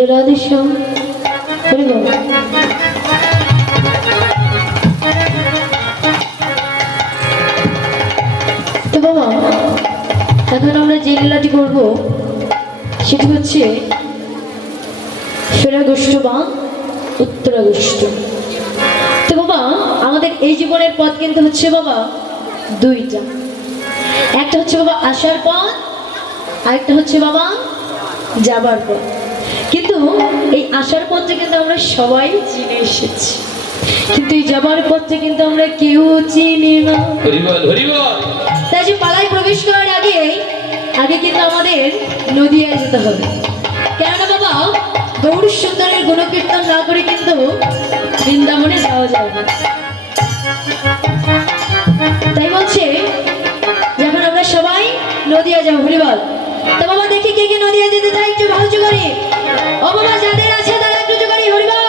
যে রাধেশ্যাম হরি বল। তো বাবা এখন আমরা যে লীলাটি করব সেটি হচ্ছে ফেরাগোষ্ঠ বা উত্তরাগোষ্ঠ। তো বাবা আমাদের এই জীবনের পথ কিন্তু হচ্ছে বাবা দুইটা, একটা হচ্ছে বাবা আসার পথ, আরেকটা হচ্ছে বাবা যাবার পথ। কিন্তু এই আসার পথে কিন্তু আমরা সবাই চিনে এসেছি, কিন্তু এই যাবার পথে কিন্তু আমরা কেউ চিনি না। তাই যে পালায় প্রবেশ করার আগে আগে কিন্তু আমাদের নদিয়ায় যেতে হবে, কেননা বাবা গৌর সুন্দরের গুণকীর্তন না করে কিন্তু বৃন্দাবনে যাওয়া যায় না। তাই বলছে যখন আমরা সবাই নদিয়া যাবো হরিবল। তো বাবা দেখি কে কে নদিয়া যেতে চাই, একটু ভালো করে। ও বাবা যাদের আছে তারা একটু জোগাড়ি হরিবল।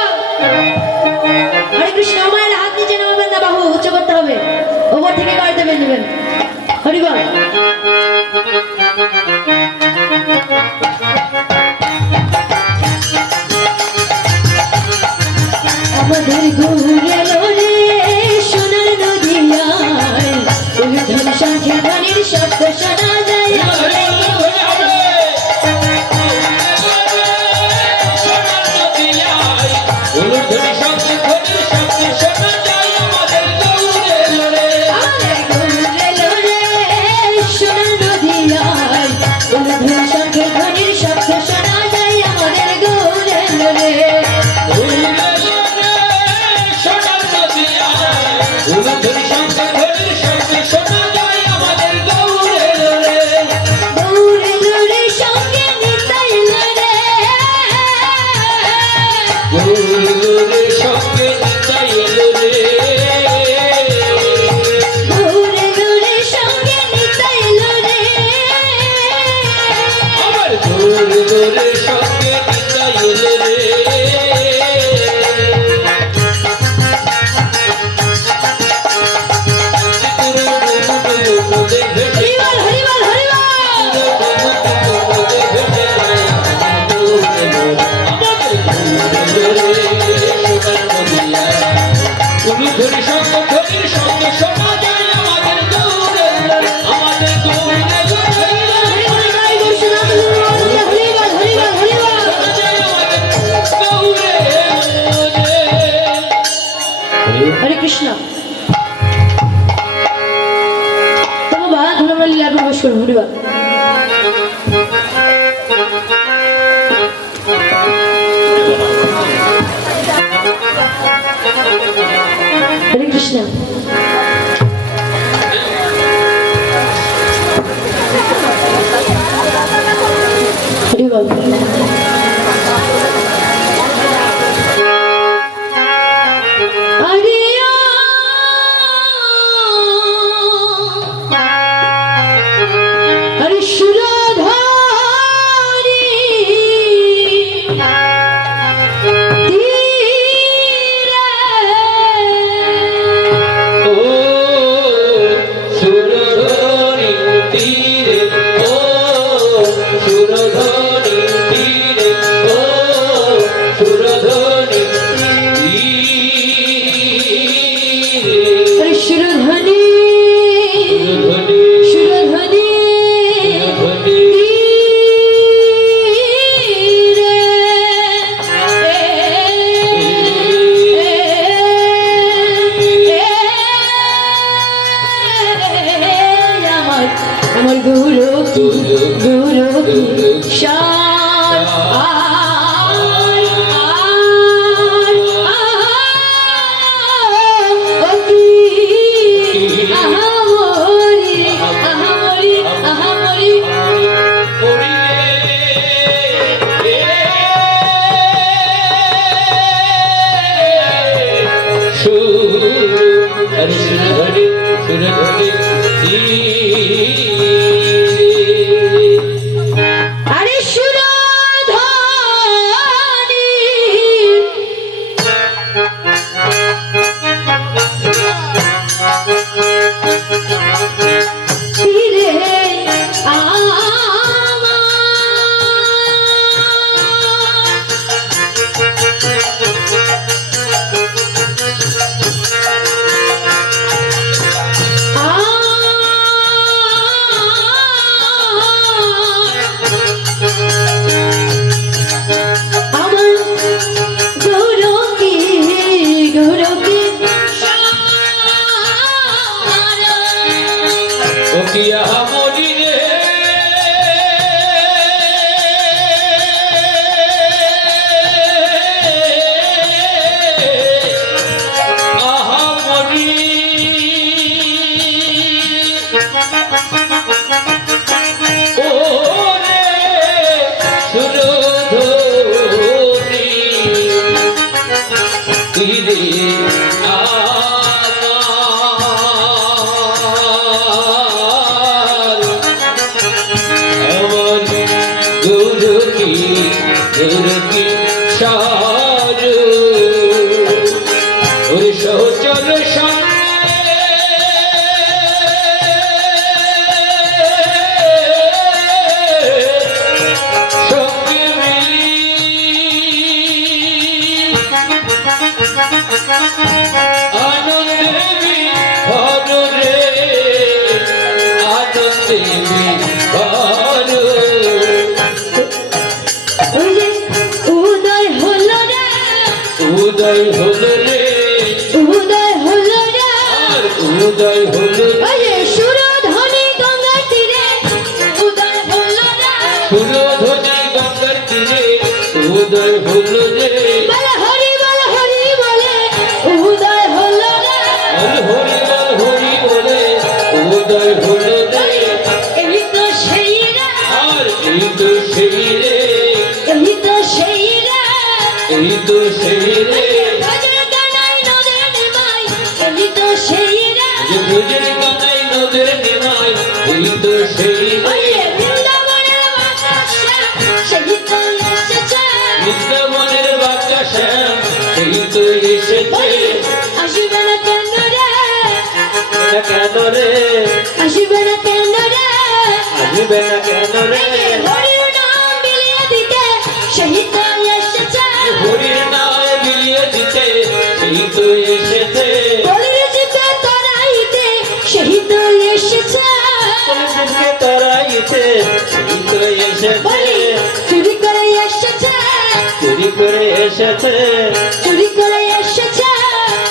হরে কৃষ্ণ। মায়ের হাত নিচে নামাবেন না, বাহু উচ্চ করতে হবে, ওপর থেকে করে দেবেন নেবেন হরিবল। আমাদের ঘুরে লোরে সোনার নদিয়ায় উলুধন শঙ্খে ধ্বনির শব্দ শোনা যায়। হরে কৃষ্ণ। তো বাবা এখন আমরা লীলা প্রবেশ করবো হরিবল। হরে কৃষ্ণ। হরিবল। হরে কি সারু ওই সহচর উদয় হলো রে উদয় হলো রে উদয় হলো সুরধ্বনি গঙ্গার তীরে উদয় হলো রে সুরধ্বনি গঙ্গার তীরে উদয় হলো রে বলে হরি বলে উদয় হলো রে হরি বলে উদয় হলো রে এই তো সেই রে আর এই তো সেই রে এই তো সেই রে এই তো সেই রে ভজর কানাই নদের নিমাই এই তো সেই রে ভজর কানাই নদের নিমাই এই তো সেই রে বৃন্দাবনের বাতাস সেই তো এসেছে বৃন্দাবনের বাতাস সেই তো এসেছে আসিবে না কেন রে কেন রে আসিবে না কেন রে আসবে না কেন রে হরির নাম বিলিয়ে দিতে সেই তো এসেছে হরির নাম বিলিয়ে দিতে সেই তো এসেছে বলির জিতে তরাইতে সেই তো এসেছে কলিযুগকে তারাইতে সেই তো এসেছে বলি চুরি করে এসেছে চুরি করে এসেছে চুরি করে এসেছে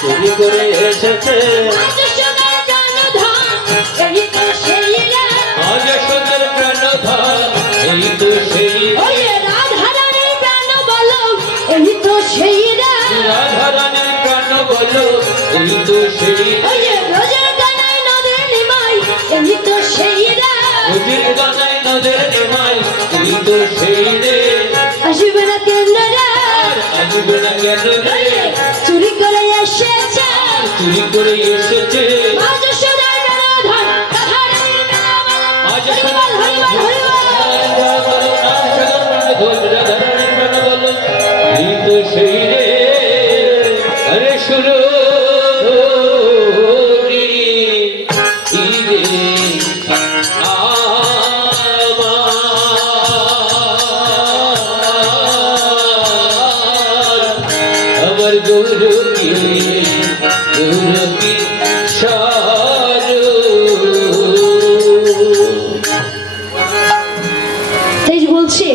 চুরি করে এসেছে আজ সোনার প্রাণধন এই তো সেই রে আজ সোনার প্রাণধন এই তো সেই ওই রাধারানীর প্রাণ বলো এই তো সেই রে রাধারানীর প্রাণ বলো এই তো সেই ওই ব্রজের কানাই নদের নিমাই এই তো সেই রে নদীর গানায় নদের নিমাই এই তো সেই রে আসিবে না কেন রে আসবে না কেন রে চুরি করে এসেছে চুরি করে এসেছে আজ সোনার প্রাণধন রাধারানীর প্রাণ বলো আজ হরিবল হরিবল হরিবল রাধারানীর প্রাণ বলো এই তো সেই রে আরে শুরু আমার গৌর কি সারু তাই বলছে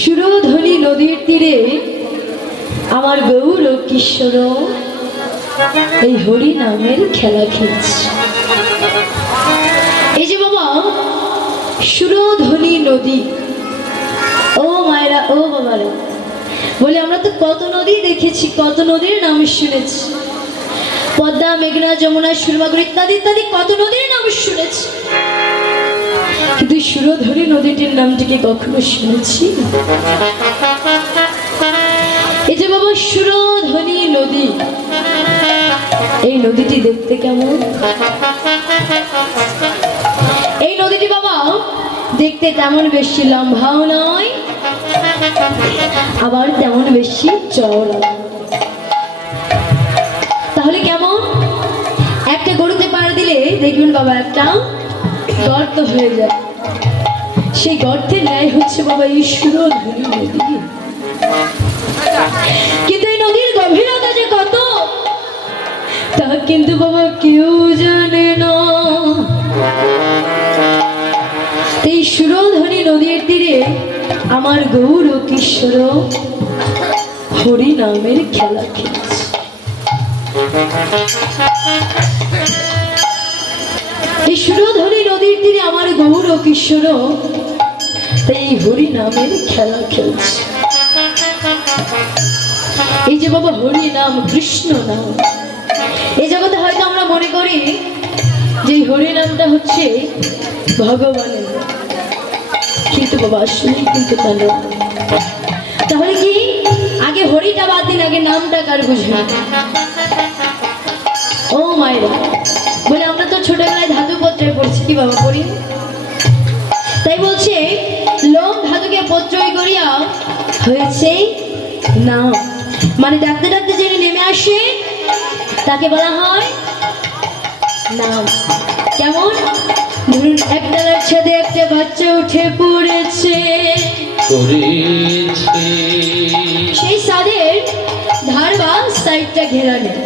সুরধ্বনি নদীর তীরে আমার গৌর কিশোর এই হরি নামের খেলা খেলছে। এই যে বাবা সুরধ্বনি নদী, ও মায়েরা ও বাবারা, বলে আমরা তো কত নদী দেখেছি, কত নদীর নাম শুনেছি, পদ্মা, মেঘনা, যমুনা, সুরমাগর ইত্যাদি ইত্যাদি কত নদীর নাম শুনেছি, কিন্তু সুরধরি নদীটির নামটিকে কখনো শুনেছি? এই যে বাবা সুরধনি নদী, এই নদীটি দেখতে কেমন? এই নদীটি বাবা দেখতে তেমন বেশি লম্বাও নয়, আবার তেমন বেশি চওড়া। তাহলে কেমন? একটা গরুতে পাড়া দিলে দেখবেন বাবা একটা গর্ত হয়ে যায়, সেই গর্তের ন্যায় হচ্ছে বাবা এই সুরধনি নদী। কিন্তু এই নদীর গভীরতা যে কত তা কিন্তু বাবা কেউ জানে না। এই সুরধনি নদীর তীরে আমার গৌর কিশোর হরি নামের খেলা খেলছে। এই সুরধনি নদীর তীরে আমার গৌর কিশোর এই হরি নামের খেলা খেলছে। এই যে বাবা হরি নাম, কৃষ্ণ নাম, এই জগতে হয়তো আমরা মনে করি যে হরি নামটা হচ্ছে ভগবানের, কিন্তু বাবা আসলে কিন্তু তা নয়। তাহলে কি আগে হরিটা বাদ দিন, আগে নামটা কার বুঝবে? ও মায়েরা, বলে আমরা তো ছোটবেলায় ধাতু পত্রে পড়ছি, কি বাবা পড়ি? তাই বলছে লোম ধাতুকে থেকে পত্রই করিয়া হয়েছে নাম। মানে ডাকতে ডাকতে যিনি নেমে আসে তাকে বলা হয় নাম। কেমন ধরুন একতলার ছাদে একটা বাচ্চা উঠে পড়েছে, সেই ছাদের ধার বা সাইডটা ঘেরা নেই,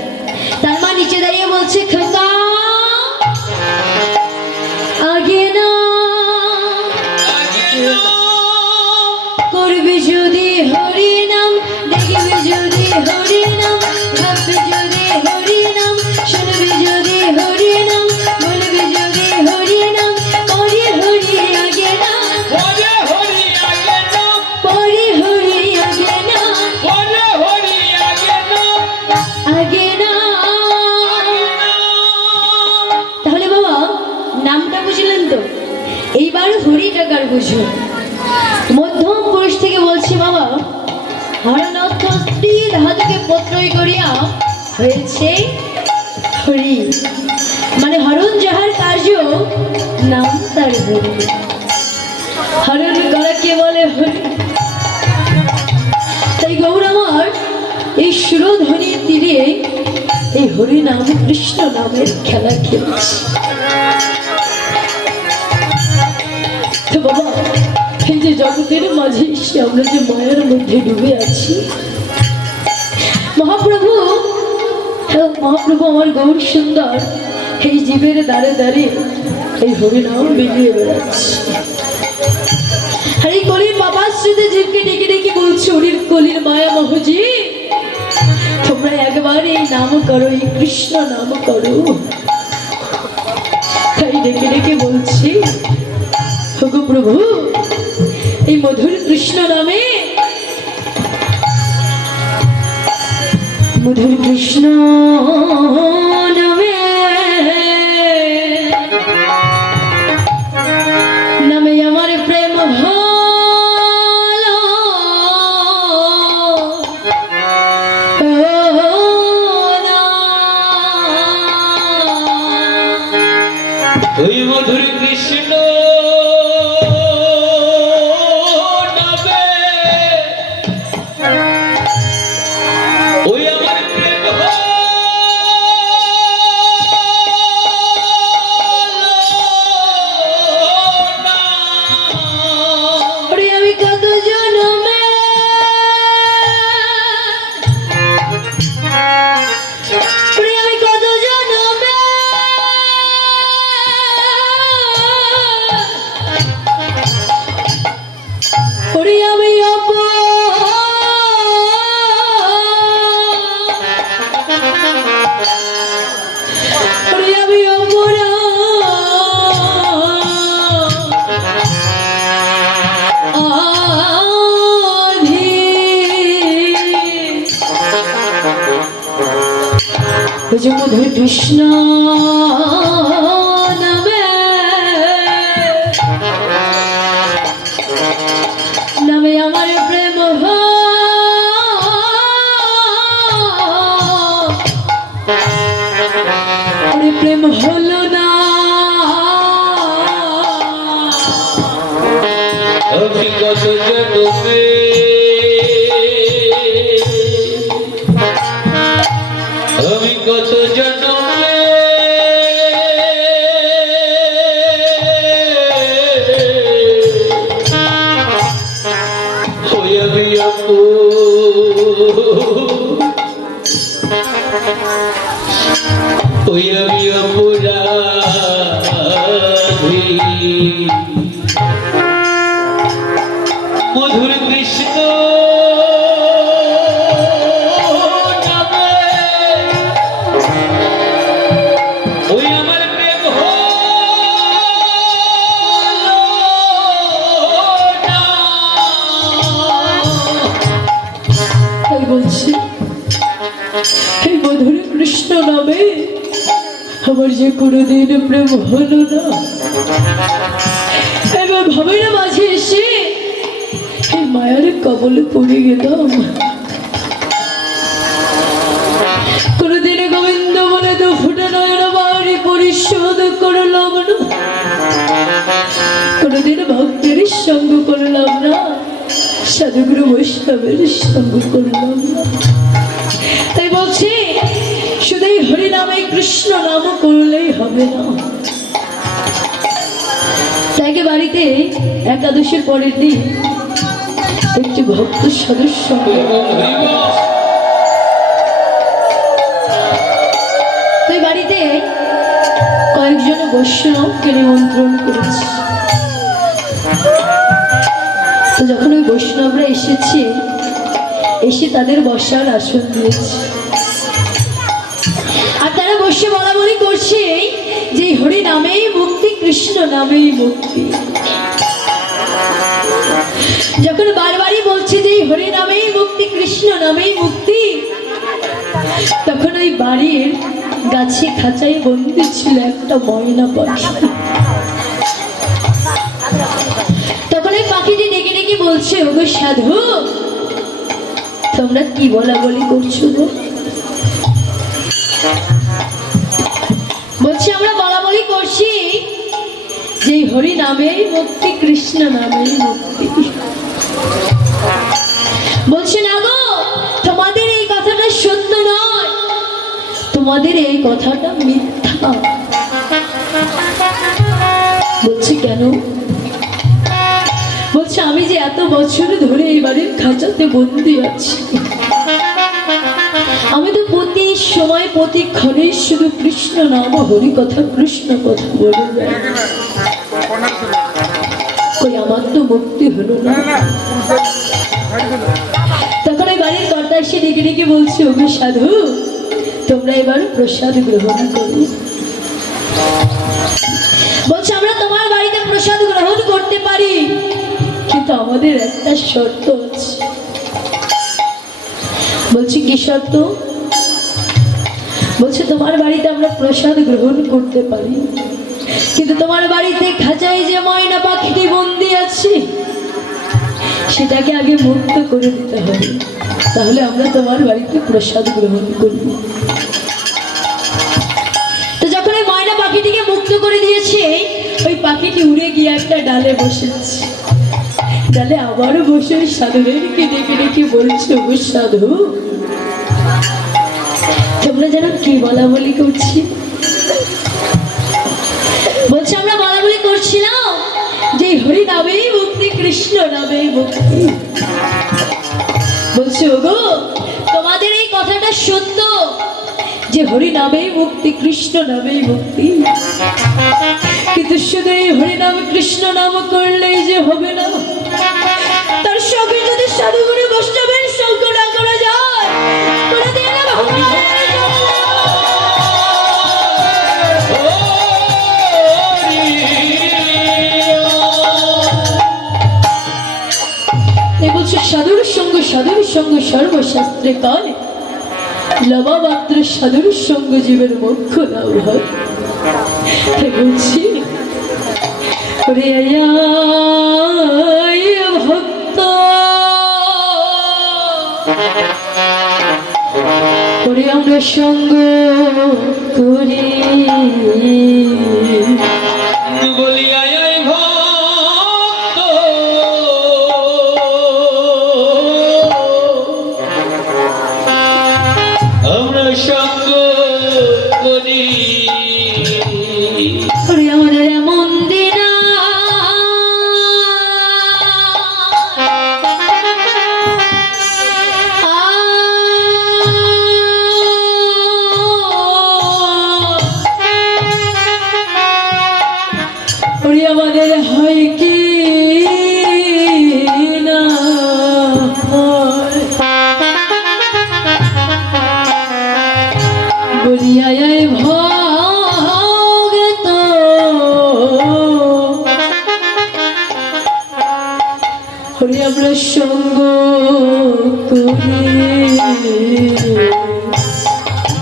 তার মা নিচে দাঁড়িয়ে বলছে খোকা আগে না করবি যদি হরি নাম, দেখবি যদি হরি নাম, ভাববি যদি হরি নাম, শুনবি যদি হরি নাম, বলবি যদি হরি নাম, পরে হরি আগে না, পরে হরি আগে না, পরে হরি আগে না, পরে হরি আগে না, আগে না। তাহলে বাবা নামটা বুঝলেন তো, এইবার হরি টাকার বুঝুন। মধ্যম পুরুষ থেকে বলছি বাবা, হরনর্থ স্ত্রী ধাতুকে পত্রই করিয়া হয়েছে হরি, মানে হরণ যাহার কার্য নাম তার হরি, হরণ করাকে বলে হরি। তাই গৌর আমার এই সুরধ্বনির তীরে এই হরি নাম কৃষ্ণ নামের খেলা খেলছে। তো বাবা এই যে জগতের মাঝে এসে আমরা যে মায়ার মধ্যে ডুবে আছি, মহাপ্রভু মহাপ্রভু আমার গৌর সুন্দর এই জীবের দ্বারে দ্বারে এই হরিনাম বিলিয়ে বেড়াচ্ছে। আর এই কলির বাবাশ্রীতে জীবকে ডেকে ডেকে বলছে, হরির কলির মায়া মহজি তোমরা একবার এই নাম করো, এই কৃষ্ণ নাম করো। তাই ডেকে ডেকে বলছি, ওগো প্রভু এই মধুর কৃষ্ণ নামে, মধুর কৃষ্ণ নামে, নামে আমার প্রেম হলো, ওই মধুর কৃষ্ণ মধুর কৃষ্ণ নামে, নামে আমার প্রেম প্রেম হলো না, আমি কত জন্মে আমি কত জন্মে ওই আমি ওই আমি অপরাধী, মধুর কৃষ্ণ নামে ওই আমার প্রেম হলো না। তাই বলছি এই মধুর কৃষ্ণ নামে আমার যে কোনোদিন প্রেম হলো না, এবার ভাবের মাঝে এসে এই মায়ার কবলে পড়ে গেলাম। কোনোদিন গোবিন্দ বলে তো ফুটে নয়ন বাড়ি পরিশোধ করলাম না, কোনোদিন ভক্তের সঙ্গ করলাম না, সাধুগুরু বৈষ্ণবের সঙ্গ করলাম না। তাই বলছি শুধু এই হরিনামে কৃষ্ণ নাম করলেই হবে না। তাকে বাড়িতে একাদশীর পরের দিন একটি ভক্ত সদস্য তুই বাড়িতে কয়েকজন বৈষ্ণবকে নিমন্ত্রণ করেছে। তো যখন ওই বৈষ্ণবরা এসেছে, এসে তাদের বসার আসন দিয়েছে, আর তারা বসে বলা বলি করছে যে হরি নামেই মুক্তি, কৃষ্ণ নামেই মুক্তি। যখন বারবারই বলছে যে হরি নামেই মুক্তি, কৃষ্ণ নামেই মুক্তি, তখন ওই বাড়ির গাছে খাঁচাই বন্দি ছিল একটা ময়না পাখি। তখন ওই পাখিটি ডেকে ডেকে বলছে, ওগো সাধু, তোমরা কি বলা বলি করছো গো? বলছি আমরা বলা বলি করছি যে হরি নামেই মুক্তি, কৃষ্ণ নামেই মুক্তি। বলছে না গো, তোমাদের এই কথাটা সত্য নয়, তোমাদের এই কথাটা মিথ্যা। বলছে কেন? বলছে আমি যে এত বছর ধরে এই বাড়ির খাঁচাতে বন্দি আছি, আমি তো প্রতি সময় প্রতি ক্ষণে শুধু কৃষ্ণ নাম, হরি কথা, কৃষ্ণ কথা বলে যাই। কই আমার তো মুক্তি হলো না। তখন এই বাড়ির কর্তা এসে ডেকে ডেকে বলছে, ওগো সাধু, তোমরা এবার প্রসাদ গ্রহণ করো। বলছে আমরা তোমার বাড়িতে প্রসাদ গ্রহণ করতে পারি, কিন্তু আমাদের একটা শর্ত আছে। বলছি কি শর্ত? বলছে তোমার বাড়িতে আমরা প্রসাদ গ্রহণ করতে পারি, কিন্তু তোমার বাড়িতে খাঁচায় যে ময়না পাখিটি বন্দি আছে সেটাকে আগে মুক্ত করে দিতে হবে, তাহলে আমরা তোমার বাড়িতে প্রসাদ গ্রহণ করব। তো যখন এই ময়না পাখিটিকে মুক্ত করে দিয়েছে, ওই পাখিটি উড়ে গিয়ে একটা ডালে বসেছে। ডালে আবারও বসে সাধুদেরকে ডেকে ডেকে বলছে, ও সাধু, তোমরা যেন কি বলা বলি করছি? বলছে আমরা বলা বলি করছিলাম যে হরি নামেই মুক্তি, কৃষ্ণ নামেই মুক্তি। বলছে ওগো, তোমাদের এই কথাটা সত্য যে হরি নামেই মুক্তি, কৃষ্ণ নামেই মুক্তি, কিন্তু শুধু এই হরি নাম কৃষ্ণ নাম করলেই যে হবে না, তার সঙ্গে যদি সাধুগুরু বৈষ্ণবের সঙ্গ না করা যায়, সাধুর সঙ্গ, সাধুর সঙ্গ সর্বশাস্ত্রে কয়, লবা মাত্র সাধুর সঙ্গ জীবের মোক্ষ লাভ হয়। বলছি ভক্ত করে আমরা সঙ্গ করি, বলিয়া আমরা সঙ্গ করি। আমাদের এমন দিন আমাদের হয় কি না, বলিয়া ভগত হরি আমরা সঙ্গ করি।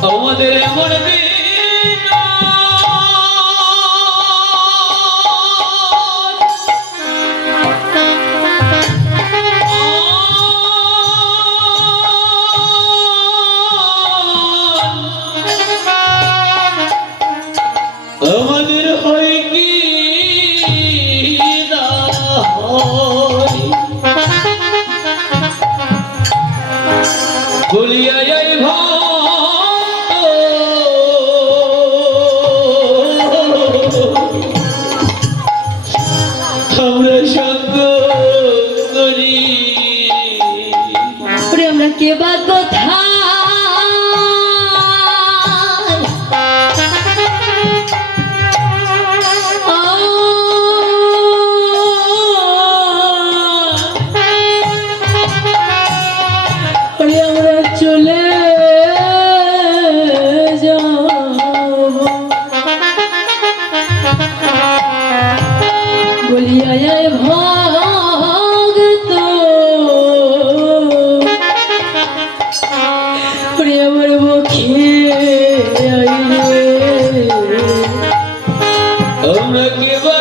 আমাদের এমন আমাদের হয় কি না, বলিয়া যাই আমরা সঙ্গ করি ওরে আমরা কে বা কোথায় ওরে আমরা চলে যাব বলিয়া যায় ভক্ত ওরে আমার মুখে আইলে আমরা কে বা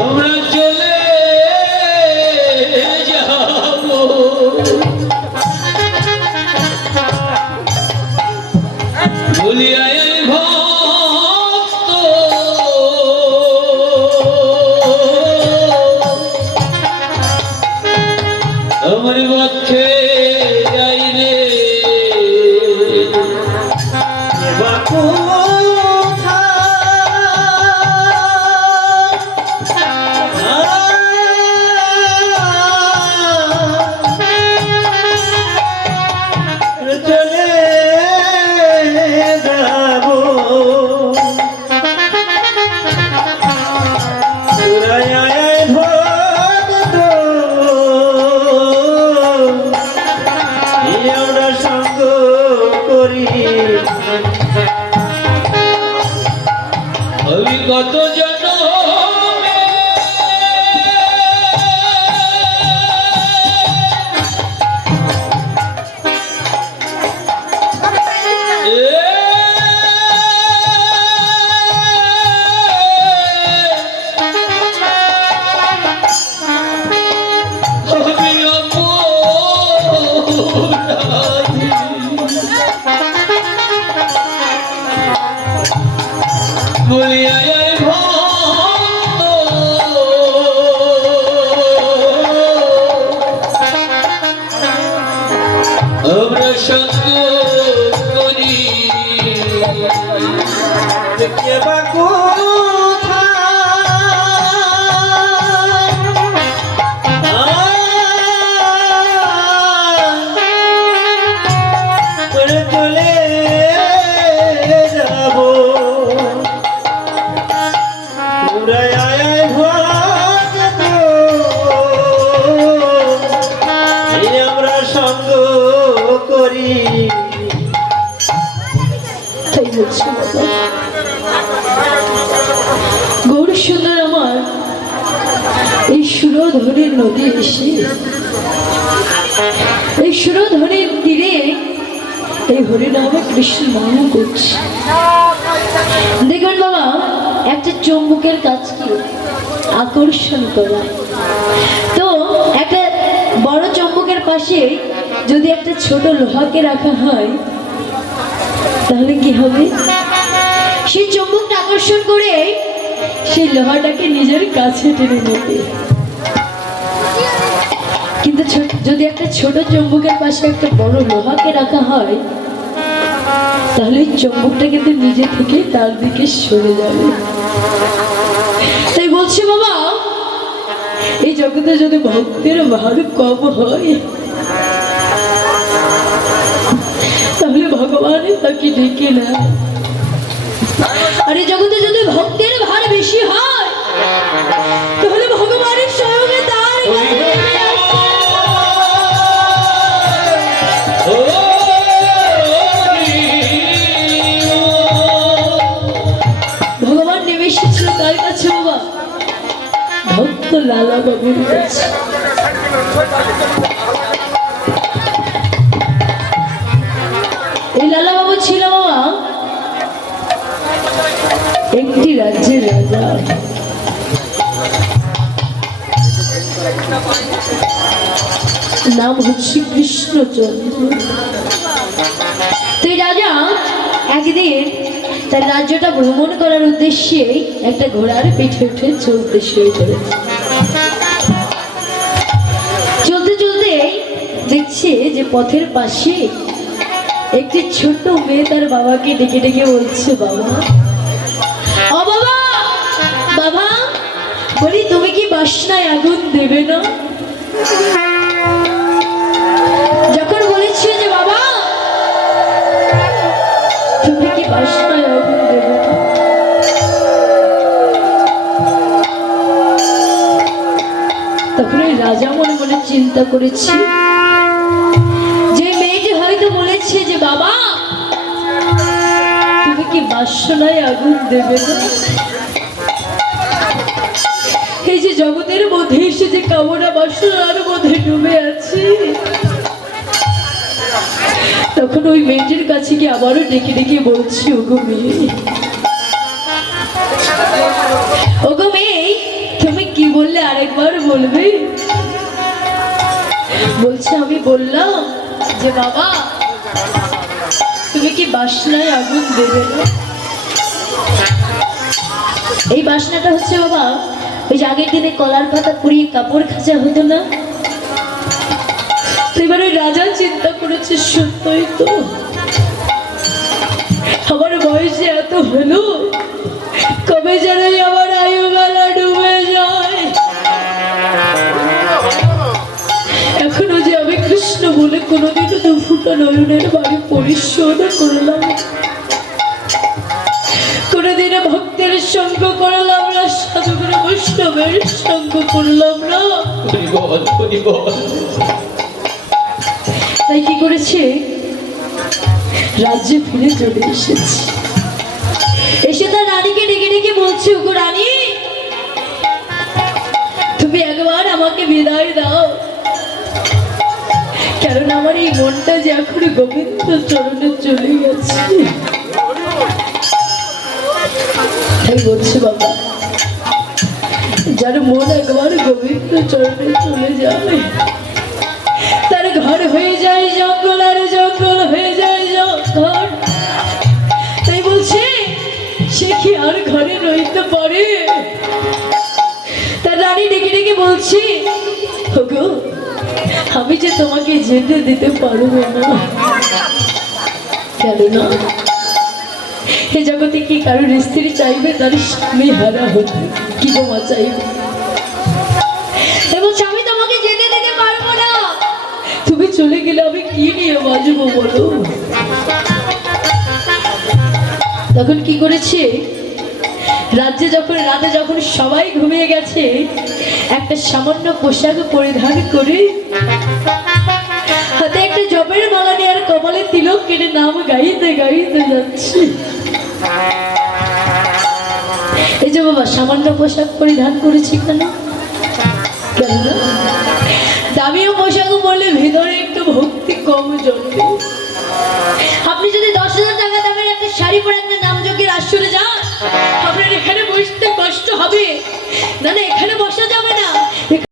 আমরা চলে যাব বলিয়া এই ভক্ত আমার পক্ষে যাই রে চলে যাব পুরায় ভক্ত আমরা সঙ্গ করি আমি কত জনমে আমি অপরাধী বলিয়া এই ভক্ত আমরা সঙ্গ করি কে বা কোথায় চলে যাব পুরায় ভক্ত আমরা সঙ্গ করি তাই বলছি বাবা। গৌর সুন্দর আমার এই সুরধরের নদী এসে এই সুরধরের তীরে এই হরিনামে কৃষ্ণ নাম করছে। দেখবেন বাবা একটা চুম্বকের কাজকে আকর্ষণ করা, তো একটা বড় চুম্বকের পাশে যদি একটা ছোট লোহাকে রাখা হয় তাহলে কি হবে? সেই চুম্বকটা আকর্ষণ করে সেই লোহাটাকে নিজের কাছে টেনে নেবে। কিন্তু যদি একটা ছোট চুম্বকের পাশে একটা বড় লোহাকে রাখা হয় তাহলে এই চুম্বকটা কিন্তু নিজে থেকে তার দিকে সরে যাবে। তাই বলছি বাবা, এই জগতে যদি ভক্তের ভার কম হয় তাহলে ভগবান তাকে ডেকে নেয়, আর এই জগতে যদি ভক্তের ভার বেশি হয় তাহলে ভগবানের স্বয়ং তার কাছে নেমে আসে। ভগবান নেমে এসেছিল কার কাছে বাবা? ভক্ত লালা বাবুর কাছে। এই লালা বাবু ছিল বাবা একটি রাজ্যের রাজা। নাম হচ্ছে কৃষ্ণচন্দ্র। তো এই রাজা একদিন তার রাজ্যটা ভ্রমণ করার উদ্দেশ্যে একটা ঘোড়ার পিঠে উঠে চলতে শুরু করেছে। চলতে চলতে দেখছে যে পথের পাশে একটি ছোট্ট মেয়ে তার বাবাকে ডেকে ডেকে বলছে, বাবা, ও বাবা, বাবা, বলি তুমি কি বাসনায় আগুন দেবে না? যখন বলেছে যে বাবা তুমি কি বাসনায় আগুন দেবে না, তখন ওই রাজা মনে মনে চিন্তা করেছি যে মেয়েটি হয়তো বলেছে যে বাবা তুমি কি বাসনায় আগুন দেবে না। এই যে জগতের মধ্যে এসে যে কামনা বাসনার মধ্যে ডুবে আছে, তখন ওই মেয়েটির কাছে গিয়ে আবারও ডেকে ডেকে বলছি, ওগো মেয়ে, ওগো মেয়ে, তুমি কি বললে আরেকবার বলবে? বলছে, আমি বললাম যে বাবা তুমি কি বাসনায় আগুন দেবে না। এই বাসনাটা হচ্ছে বাবা ওই যে আগের দিনে কলার পাতা পুড়িয়ে কাপড় খাঁচা হতো না, তো এবার ওই রাজা চিন্তা করেছে, সত্যই তো আমার বয়সে এত হলো, কবে জানাই আমার আয়ু বেলা ডুবে যায়, এখনো যে আমি কৃষ্ণ বলে কোনোদিনও দু ফুটা নয়নের বাড়ি পরিশোধ করলাম, কোনোদিনও ভক্তের সঙ্গ করলাম না, সাধুগুরু বৈষ্ণবের সঙ্গ করলাম না। তাই কি করেছে, রাজ্যে ফিরে চলে এসেছে। এসে তার রানীকে ডেকে ডেকে বলছে, ওগো রানী, তুমি একবার আমাকে বিদায় দাও, কারণ আমার এই মনটা যে এখন গোবিন্দ চরণে চলে গেছে। তাই বলছে, বাবা, যার মন একবার গোবিন্দ চরণে চলে যাবে তার ঘর হয়ে যায় জঙ্গল, আর জঙ্গল হয়ে যায় ঘর। তাই বলছে, সে কি আর ঘরে রইতে পারে? তার রানী ডেকে ডেকে বলছি, ওগো, আমি যে তোমাকে যেতে দিতে পারবো না, কেন না এই জগতে কি কারোর স্ত্রী চাইবে তার স্বামী হারা হতে? কি বোমা চাইবে? এবং আমি তোমাকে যেতে দিতে পারবো না, তুমি চলে গেলে আমি কি নিয়ে বাঁচবো বলো? তখন কি করেছে, রাজ্যে যখন রাতে যখন সবাই ঘুমিয়ে গেছে, একটা সামান্য পোশাক পরিধান করে হাতে একটা জবের মালা নিয়ে আর কপালে তিলক কেটে নাম গাইতে গাইতে যাচ্ছে। এই যে বাবা সামান্য পোশাক পরিধান করেছি কেন? কেন না দামিও পোশাক পরলে ভিতরে একটু ভক্তি কম জন্মে। আপনি যদি 10,000 টাকা দামের একটা শাড়ি পরে একটা নামযজ্ঞের আসরে যান, আপনার এখানে বসতে কষ্ট হবে, না না এখানে বসা যাবে না।